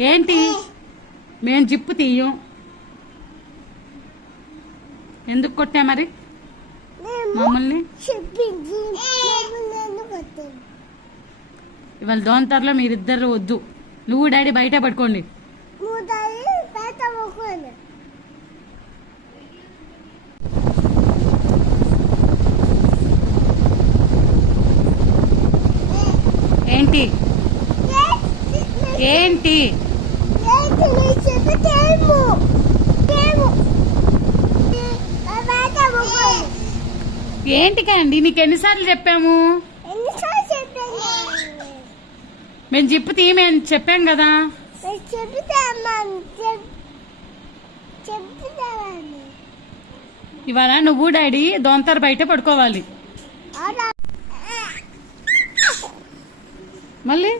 ఏంటి మేము జిప్పు తీయం. ఎందుకు కొట్టా మరి మమ్మల్ని? ఇవాళ దోంతరలో మీరిద్దరు వద్దు. నువ్వు డాడీ బయట పడుకోండి. ఏంటి ఏంటి ఏంటి కండి? నీకు ఎన్నిసార్లు చెప్పాము? మేము జిప్పు తీయమని చెప్పాం కదా. ఇవాళ నువ్వు డాడీ దోంతర బయట పడుకోవాలి. మళ్ళీ